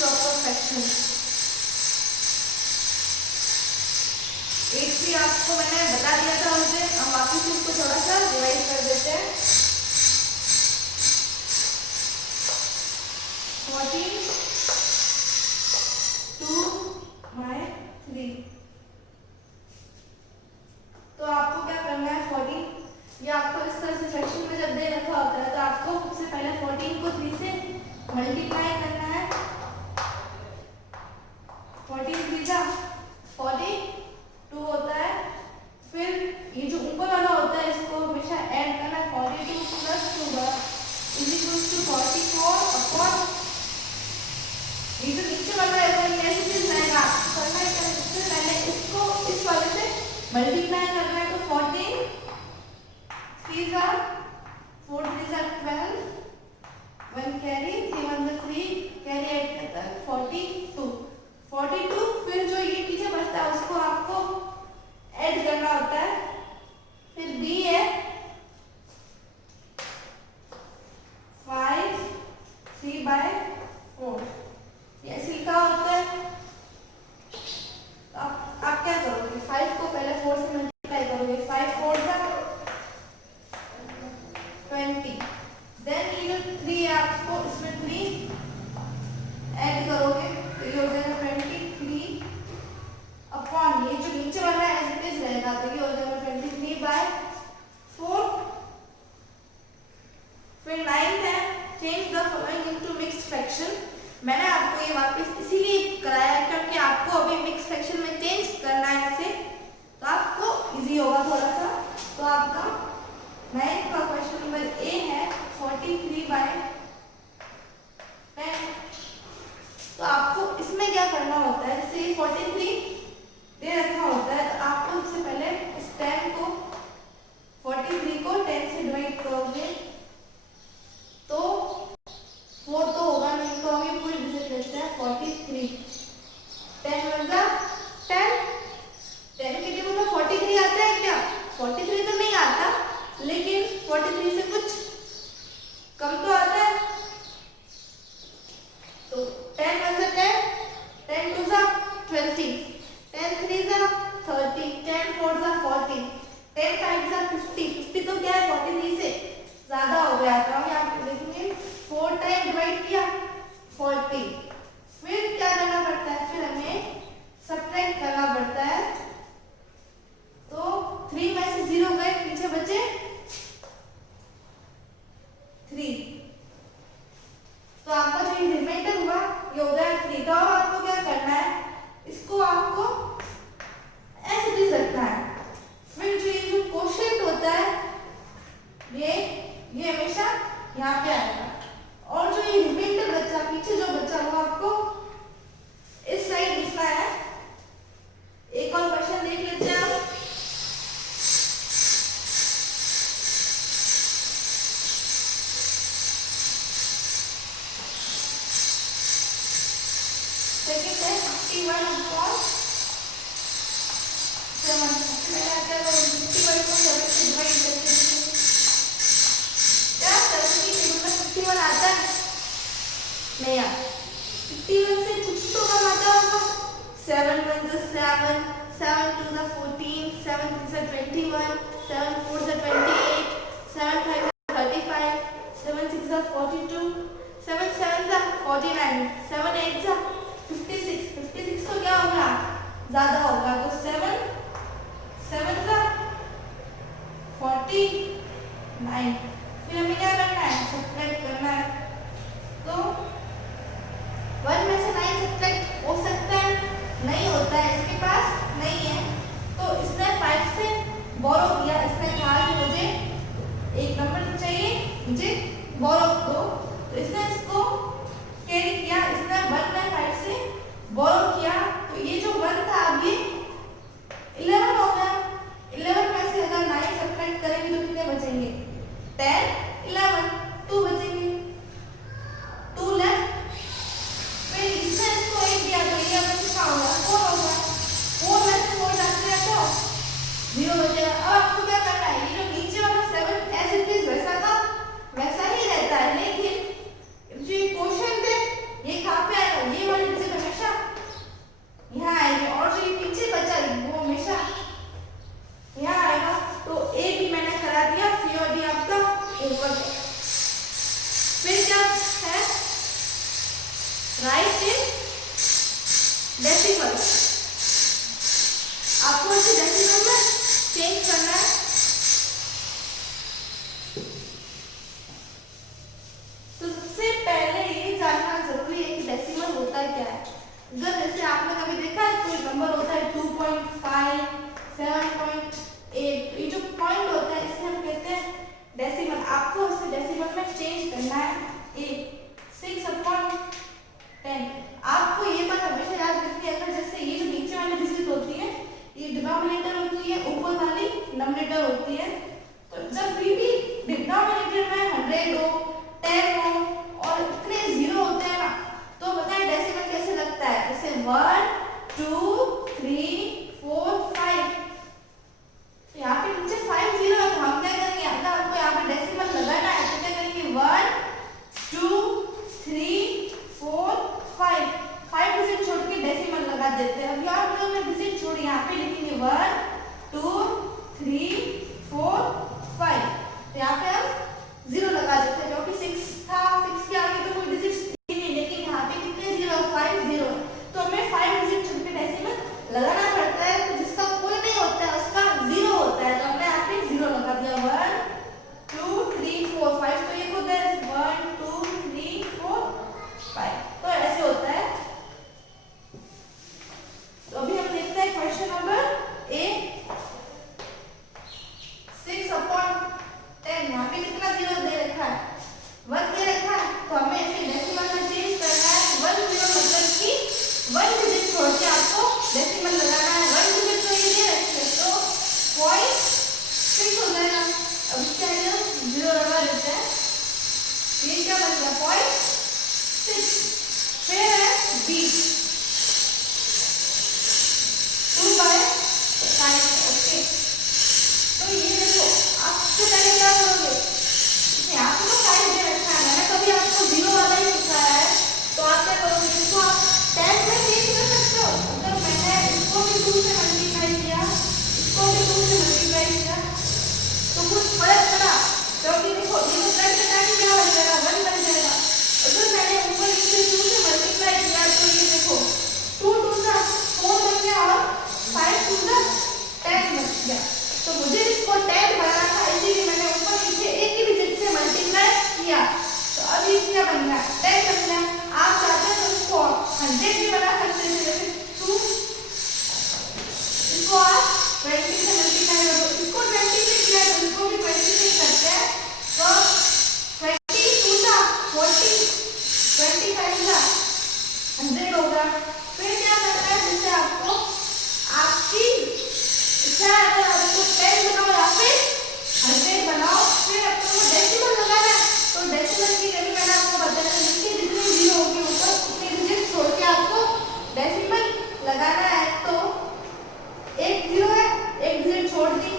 Proper fraction. 8 आपको मैंने बता दिया था मुझे, हम वापस इसको थोड़ा सा रिवाइज कर देते हैं। 14 2/3। तो आपको क्या करना है, 14 ये आपको इस तरह से फ्रैक्शन में जब दे रखा होता है तो आपको सबसे पहले 14 को 3 से मल्टीप्लाई करना है। 14 3 जा 42 होता है। फिर ये जो ऊपर वाला होता है इसको हमेशा ऐड करना है। 42 + 2 इज इक्वल टू 44 अपॉन ये जो नीचे वाला है वो कैसे चीज रहेगा, करना है क्या, सबसे पहले इसको इस वाले से मल्टीप्लाई करना है। तो 14 3 जा 4 3 जा 12 1 कैरी 3 1 जा 3 कैरी 8 करता है 42। फिर जो ये पीछे बचता है उसको आपको ऐड करना होता है। फिर b है 5 3/4 ऐसे लिखा होता है। तो आप क्या करोगे, 5 को पहले 4 से मल्टीप्लाई करोगे। 5 4 जा 20। देन ये जो 3 है आपको इसमें 3 ऐड करोगे तो ये हो जाएगा 23 अपॉन ये जो नीचे वाला है एज इट इज रहेगा तो ये हो जाएगा 23/4। फिर 9th है change the following into mixed fraction. मैंने आपको ये वापस इसीलिए कराया है क्योंकि आपको अभी मिक्स फ्रैक्शन में चेंज करना है इसे, तो आपको इजी होगा थोड़ा सा। तो आपका 9th का क्वेश्चन नंबर ए है 43/10। तो आपको इसमें क्या करना होता है, जैसे ये 43 दे रखा होता है तो आपको सबसे पहले इस 10 को 43 को 10 से डिवाइड करोगे तो 4 तो होगा नहीं, तो हम ये पूरी डिजिट लेते हैं 43 10 1 जा 10 10 के टेबल में 43 आता है क्या, 43 तो नहीं आता लेकिन 43 से कुछ कम तो आता है। तो 10 1 जा 10 10 2 जा 20 10 3 जा 30 10 4 जा 40 10 5 जा 50 तो क्या है 43 से ज्यादा हो गया। तो हम यहाँ पे देखेंगे 4 टाइम डिवाइड किया 40। फिर क्या करना पड़ता है, फिर हमें सब्ट्रैक्ट करना पड़ता है। तो 3 में से 0 गए पीछे बचे 3। तो आपका जो रिमाइंडर हुआ ये हो गया 3। तो अब आपको क्या करना है, इसको आपको ऐसे चीज रखना है। फिर जो ये जो कोशेंट होता है ये हमेशा यहाँ पे आएगा और जो ये रिमाइंडर बचा पीछे जो बचा वो आपको इस साइड लिखना है। एक और क्वेश्चन देख लेते हैं आप। सेकंड है 51/7। मैंने क्या करूँ 51 को 7 से डिवाइड करके क्या 7 की टेबल में 51 आता है नहीं आता, 51 से कुछ तो कम आता होगा। 7 1 जा 7 7 2 जा 14 7 3 जा 21 7 4 जा 28 7 5 जा 35 7 6 जा 42 7 7 जा 49 7 8 जा 56 तो क्या होगा ज्यादा होगा। तो 7 7 जा 49। फिर हमें क्या करना है, सब्ट्रैक्ट करना है। तो 1 में से 9 सब्ट्रैक्ट हो सकता है, नहीं होता है, इसके पास नहीं है तो इसने 5 से बोरो किया। इसने कहा कि मुझे एक नंबर चाहिए, मुझे बोरो दो, तो इसने इसको कैरी किया। इसने 1 में 5 से बोरो किया तो ये जो 1 था अब ये 11 हो गया। 11 में से अगर 9 सब्ट्रैक्ट करेंगे तो कितने बचेंगे 10 11 2 बचेंगे 2 लेफ्ट। फिर इसने इसको 8 दिया तो ये अब कितना होगा 4 होगा। 4 में से 4 जाते हैं तो 0 बचेगा। अब आपको क्या करना है, ये जो नीचे वाला 7 एज इट इज वैसा का वैसा ही रहता है लेकिन जो ये क्वेश्चन है ये कहाँ पे आएगा, ये तो सबसे पहले ये जानना जरूरी है कि डेसिमल होता क्या है। अगर जैसे आपने कभी देखा है कोई नंबर होता है 2.5, 7.8, ये जो पॉइंट होता है इसे हम कहते हैं डेसिमल। आपको इसे डेसिमल में चेंज करना है। 6/10। आपको ये बात हमेशा याद रखनी है, अगर जैसे ये जो नीचे वाली डिजिट होती है ये डिनोमिनेटर होती है, ऊपर वाली डिनोमिनेटर होती है। तो जब भी डिनोमिनेटर में 100 हो, 10 हो और इतने जीरो होते हैं ना, तो बताएं डेसिमल कैसे लगता है। जैसे 1 2 3 4 5, तो यहाँ पे नीचे 5 जीरो है, तो हम क्या करेंगे, अगर आपको यहाँ पे डेसिमल लगाना है तो क्या करेंगे 1 2 3 4 5 डिजिट छोड़ के डेसिमल लगा देते हैं। अब यहाँ पे हमने डिजिट छोड़ी, यहाँ पे लिखेंगे 1 2 3 4 5, तो यहाँ पे हम जीरो लगा देते हैं क्योंकि 6 था, 6 के आगे तो कोई डिजिट थी नहीं, लेकिन यहाँ पे कितने जीरो, 5 जीरो, तो हमें 5 डिजिट छोड़ के डेसिमल लगाना पड़ता है। तो जिसका कोई नहीं होता है उसका जीरो होता है, तो हमने यहाँ पे जीरो लगा दिया। 1 2 3 4 5, तो ये खुद है 1 2 3 4 5, तो ऐसे होता है। तो अभी हम देखते हैं क्वेश्चन नंबर ए। 6/10, यहाँ पे कितना जीरो दे रखा है, 1 दे रखा है, तो हमें इसे डेसिमल में चेंज करना है। 1 जीरो मतलब कि 1 डिजिट छोड़ के आपको डेसिमल लगाना है। 1 डिजिट तो ये दे रखे हैं, तो 0.6 हो जाएगा। अब इसके आगे जीरो लगा देते हैं, ये क्या बन गया 0.6। फिर है बी 2/5, ओके। तो ये देखो, आपसे पहले क्या करोगे, यहाँ पे तो 5 दे रखा है, मैंने कभी आपको जीरो वाला ही सिखाया है, तो आप क्या करोगे, इसको आप 10 में चेंज कर सकते हो। अगर मैंने इसको भी 2 से मल्टीप्लाई किया, इसको भी 2 से मल्टीप्लाई किया, तो कुछ फर्क पड़ा, क्योंकि देखो ये तो प्लस का टाइम क्या बन जाएगा, 1 बन जाएगा। अगर मैंने ऊपर नीचे 2 से मल्टीप्लाई किया, तो ये देखो 2 2 का 4 बन गया और 5 2 का 10 बन गया। तो मुझे इसको 10 बनाना था, इसीलिए मैंने ऊपर नीचे एक ही डिजिट से मल्टीप्लाई किया, तो अब ये क्या बन गया 10 बन गया। आप चाहते हैं तो इसको 100 भी बना सकते हैं, जैसे 2, इसको आप 20 से मल्टीप्लाई करो, इसको 20 से किया तो इसको भी 20 से करते हैं, तो 20 2 का 40, 25 का 100 होगा। फिर क्या करना है, जैसे आपको आपकी इच्छा है, अगर आपको 10 बनाओ या फिर 100 बनाओ, फिर आपको डेसिमल लगाना है, तो डेसिमल की जगह मैंने आपको बताया जितनी जितनी जीरो होगी ऊपर उतनी डिजिट छोड़ के आपको डेसिमल लगाना है। तो एक जीरो है, एक डिजिट छोड़ दी,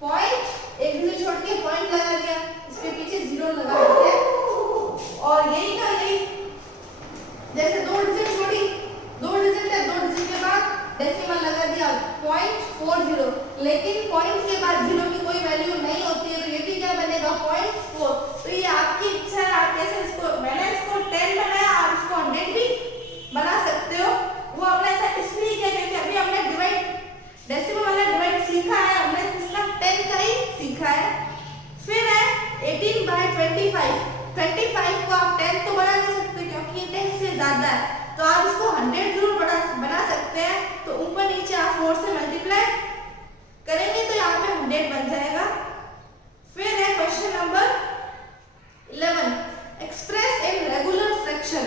पॉइंट, एक डिजिट छोड़ के पॉइंट लगा दिया, इसके पीछे जीरो लगा दिया, और यही था यही। जैसे 2 डिजिट छोड़ी, 2 डिजिट है, 2 डिजिट के बाद डेसिमल लगा दिया 0.40, लेकिन पॉइंट के बाद जीरो की कोई वैल्यू नहीं होती है, तो ये भी क्या बनेगा 0.4। तो ये आपकी इच्छा है, आप कैसे इसको, मैंने इसको 10 बनाया, आप इसको 100 भी बना सकते हो। वो हमने ऐसा इसलिए किया क्योंकि अभी हमने डिवाइड, डेसिमल वाला डिवाइड सीखा है, हमने इसका 10 का ही सीखा है। फिर है 18/25, 25 को आप 10 तो बना नहीं सकते क्योंकि ये 10 से ज्यादा है, तो आप इसको 100 जरूर बना सकते हैं। तो ऊपर नीचे आप 4 से मल्टीप्लाई करेंगे तो यहाँ पे 100 बन जाएगा। फिर है question number 11, express in regular fraction.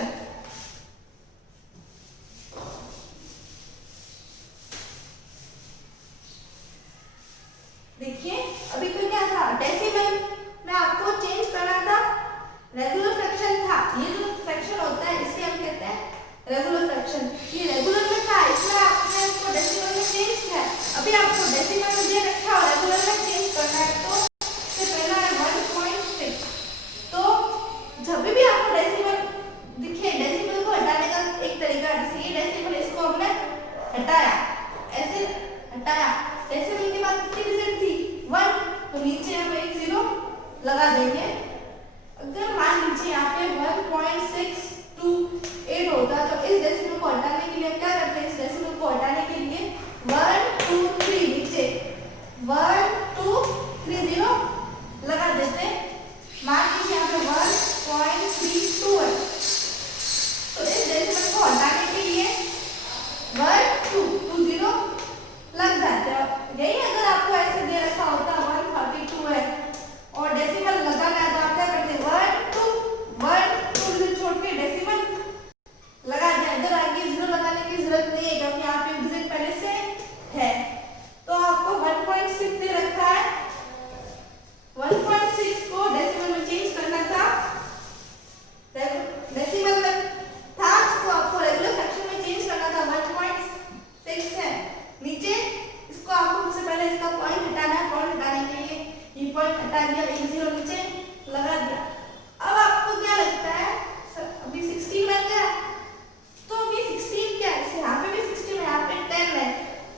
देखिए अभी तो क्या था, डेसिमल में आपको चेंज करना था, रेगुलर फ्रैक्शन था, ये जो फ्रैक्शन होता है इसे हम कहते हैं रेगुलर फ्रैक्शन। ये रेगुलर में था, इसलिए आपने इसको डेसिमल में चेंज किया। अभी आपको डेसिमल में दे रखा और रेगुलर में चेंज करना है, तो सबसे पहला है 1.6। तो जब भी आपको डेसिमल दिखे, डेसिमल को हटाने का एक तरीका है, जैसे ये डेसिमल, इसको हमने हटाया, ऐसे हटाया, डेसिमल के बाद कितनी डिजिट थी 1, तो नीचे हम एक जीरो लगा देंगे। अगर मान लीजिए यहाँ पे 1.628 होता, तो इस डेसिमल को हटाने के लिए क्या करते हैं, इस डेसिमल को हटाने के लिए 1 2 3 नीचे 1 2 3 0 लगा देते हटा दिया, एक जीरो नीचे लगा दिया। अब आपको क्या लगता है अभी 16 बन गया, तो अभी 16 क्या है, यहाँ पे भी 16 है, यहाँ पे 10 है,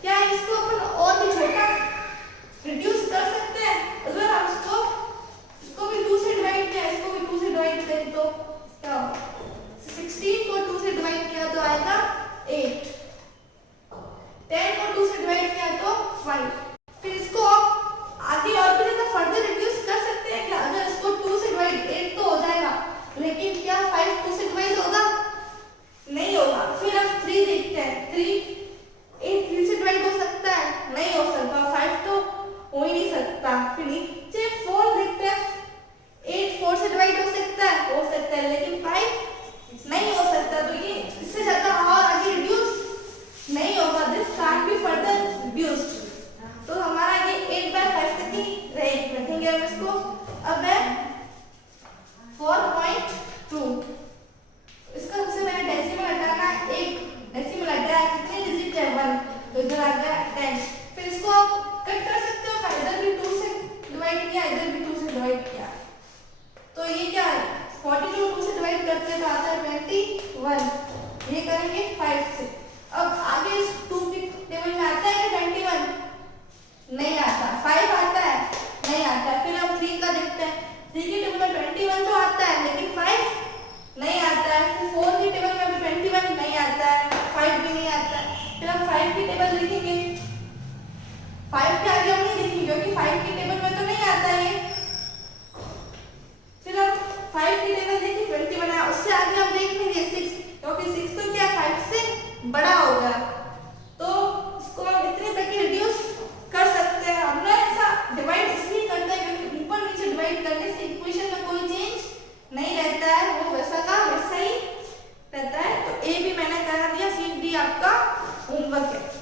क्या इसको अपन और भी छोटा रिड्यूस कर सकते हैं? अगर हम इसको भी 2 से डिवाइड किया, इसको भी 2 से डिवाइड करें तो क्या होगा? 16 को 2 से डिवाइड किया तो आएगा 8, 10 को 2 से डिवाइड किया तो 5। फिर इसको आगे और भी ज्यादा फर्दर रिड्यूस कर सकते हैं क्या? अगर इसको 2 से डिवाइड 8 तो हो जाएगा, लेकिन क्या 5 2 से डिवाइड होगा? नहीं होगा। फिर हम 3 देखते हैं, 3 से डिवाइड हो सकता है? नहीं हो सकता। 5 तो हो ही नहीं सकता। फिर नीचे 4 देखते हैं, 8 4 से डिवाइड हो सकता है? हो सकता है, लेकिन 5 नहीं हो सकता। तो ये इससे ज्यादा और आगे रिड्यूस नहीं होगा, this can't be further reduced. तो हमारा ये 8/5 तक ही रखेंगे हम इसको। अब है 4.2, इसका सबसे पहले डेसिमल हटाना है, एक डेसिमल हटाया, कितने डिजिट है 1, तो इधर आ गया 10। फिर इसको आप कट कर सकते हो, इधर भी 2 से डिवाइड किया, इधर भी 2 से डिवाइड किया, तो ये क्या है 42 2 से डिवाइड करते हैं तो आता है 21, ये करेंगे 5 से। अब आगे इस 2 की टेबल में आता है 21? नहीं आता। 5 आता है? नहीं आता। फिर हम 3 का देखते हैं, 3 की टेबल में 21 तो आता है, लेकिन 5 नहीं आता है। फिर 4 की टेबल में भी 21 नहीं आता है, 5 भी नहीं आता है। फिर हम 5 की टेबल लिखेंगे, 5 के आगे हम नहीं लिखेंगे क्योंकि 5 की टेबल में तो नहीं आता है। फिर हम 5 की टेबल देखिए 21 है, उससे आगे हम देखेंगे 6, क्योंकि 6 तो क्या 5 से बड़ा होगा, तो इसको हम इतने तक रिड्यूस कर सकते हैं। हमने ऐसा डिवाइड इसलिए करते हैं क्योंकि ऊपर नीचे डिवाइड करने से इक्वेशन में कोई चेंज नहीं रहता है, वो वैसा का वैसा ही रहता है। तो ए भी मैंने करा दिया, सी डी आपका होमवर्क है।